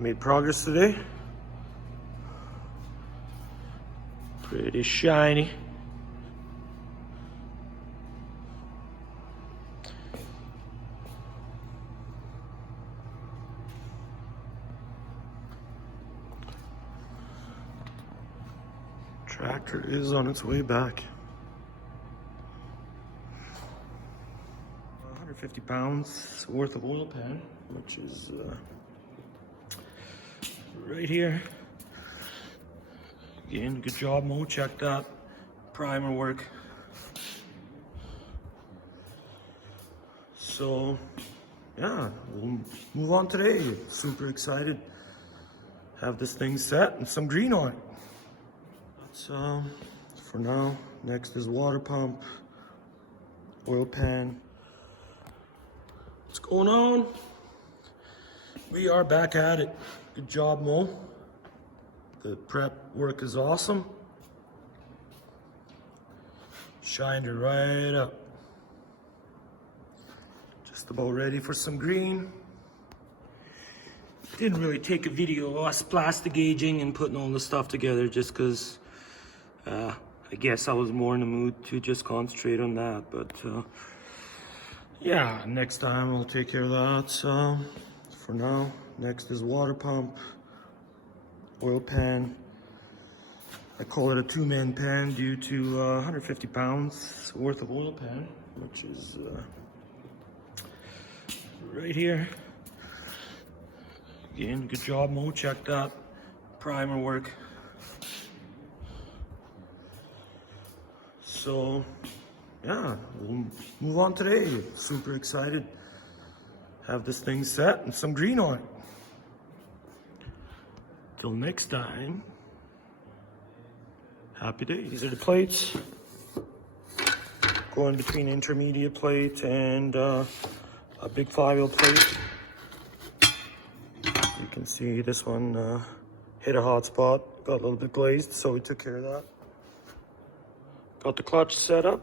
Made progress today. Pretty shiny. Tractor is on its way back. 150 pounds worth of oil pan, which is right here. Again, good job, Mo. Check that primer work. So, yeah, we'll move on today. Super excited. Have this thing set and some green on it. So, for now, next is water pump, oil pan. What's going on? We are back at it. Good job, Mo. The prep work is awesome. Shined it right up. Just about ready for some green. Didn't really take a video of us plastic gauging and putting all the stuff together just because I guess I was more in the mood to just concentrate on that. But yeah, next time I'll take care of that. So for now, next is water pump, oil pan. I call it a two-man pan due to 150 pounds worth of oil pan, which is right here. Again, good job, Mo. Check that primer work. So, yeah, we'll move on today. Super excited. Have this thing set and some green on it. Till next time, happy days. These are the plates. Going between intermediate plate and a big 5-wheel plate. You can see this one hit a hot spot, got a little bit glazed, so we took care of that. Got the clutch set up.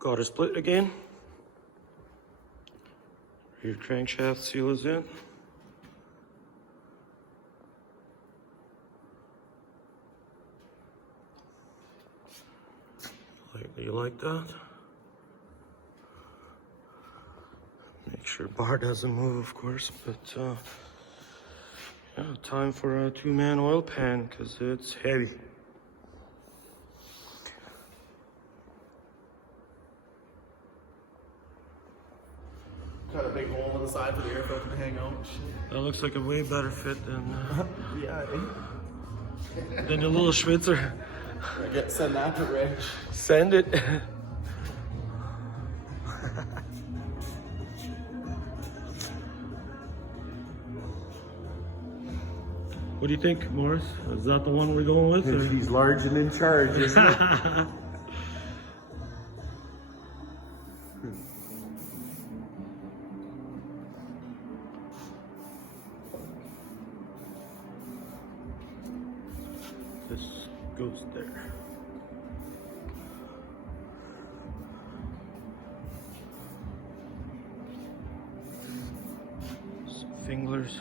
Got a split again. Rear crankshaft seal is in. You like that? Make sure bar doesn't move, of course, but yeah, time for a two-man oil pan because it's heavy. Got a big hole on the side for the air filter to hang out. That looks like a way better fit than Yeah, than the little Schwitzer. send that to Rich. Send it. What do you think, Morris? Is that the one we're going with? Or? He's large and in charge, isn't it? This goes there. Some finglers.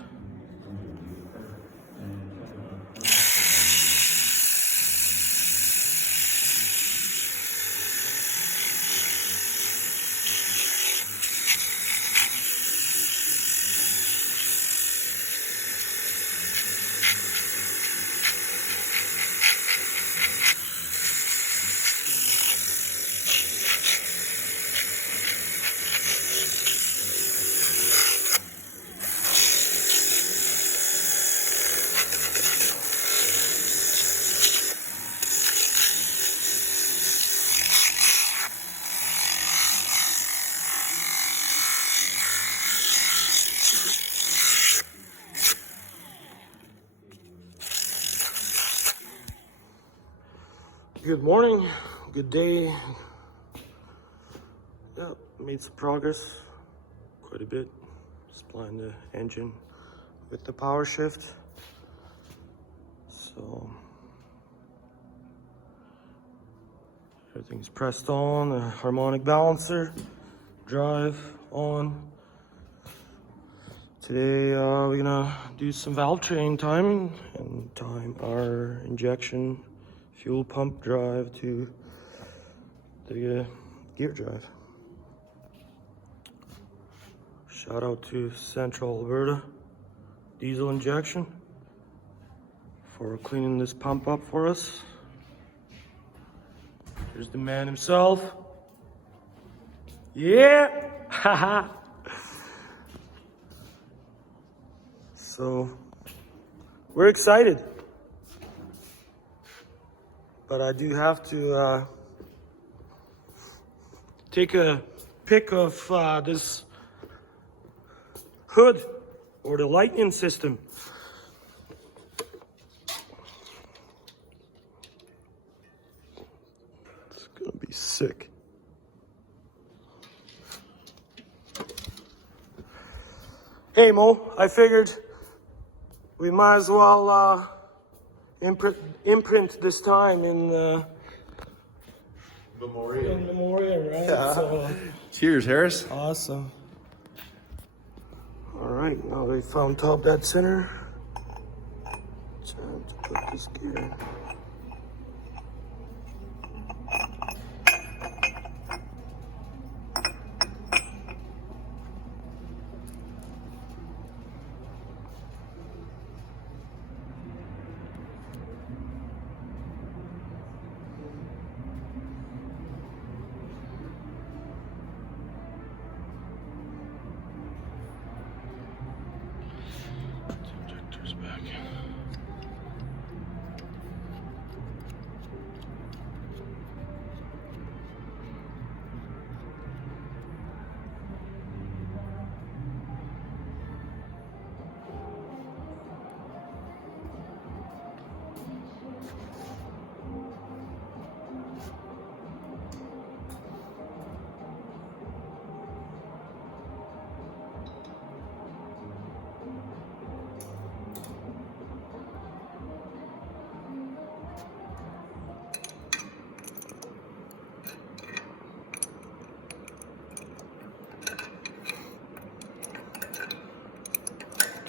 Good morning, good day. Yeah, made some progress, quite a bit. Supplying the engine with the power shift. So everything's pressed on, the harmonic balancer, drive on. Today we're gonna do some valve train timing and time our injection fuel pump drive to the gear drive. Shout out to Central Alberta Diesel Injection for cleaning this pump up for us. Here's the man himself. Yeah! Haha! So, we're excited. But I do have to take a pic of this hood or the lightning system. It's gonna be sick. Hey Mo, I figured we might as well imprint this time in memoriam, right? Yeah. So, Cheers, Harris. awesome. All right, now they found top dead center. Time to put this gear. Injectors back.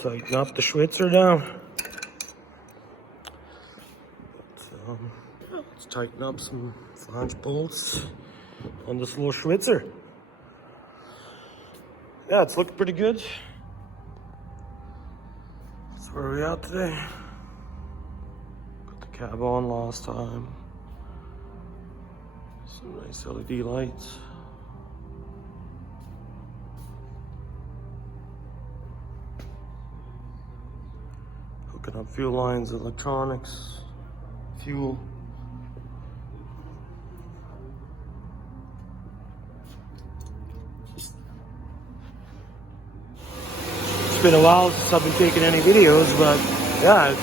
Tighten up the Schwitzer down. Let's tighten up some flange bolts on this little Schwitzer. Yeah, it's looking pretty good. That's where we at today. Put the cab on last time. Some nice LED lights. Hooking up fuel lines, electronics, fuel. It's been a while since I've been taking any videos, but yeah,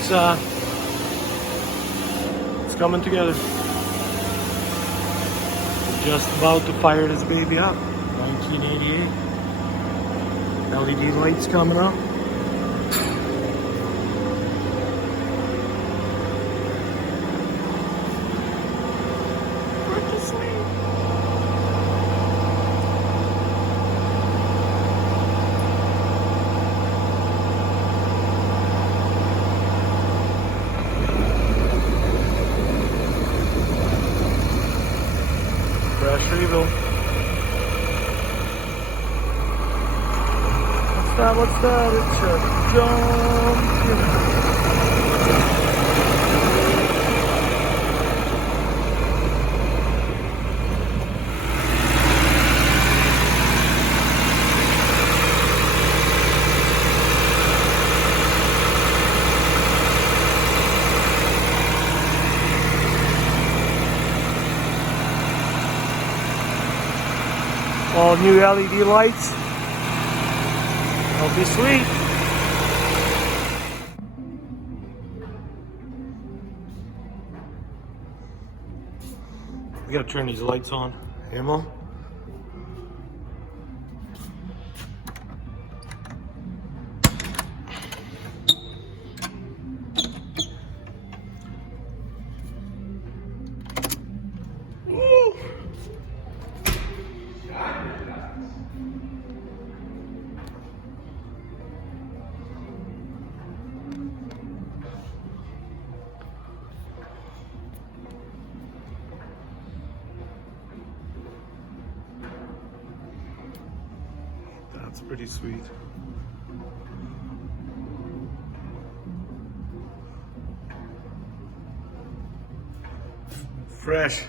it's coming together. Just about to fire this baby up. 1988. LED lights coming up. Reveal. What's that? It's a jump. All new LED lights. That'll be sweet. gotta turn these lights on. Ammo. Woo. That's pretty sweet. Fresh.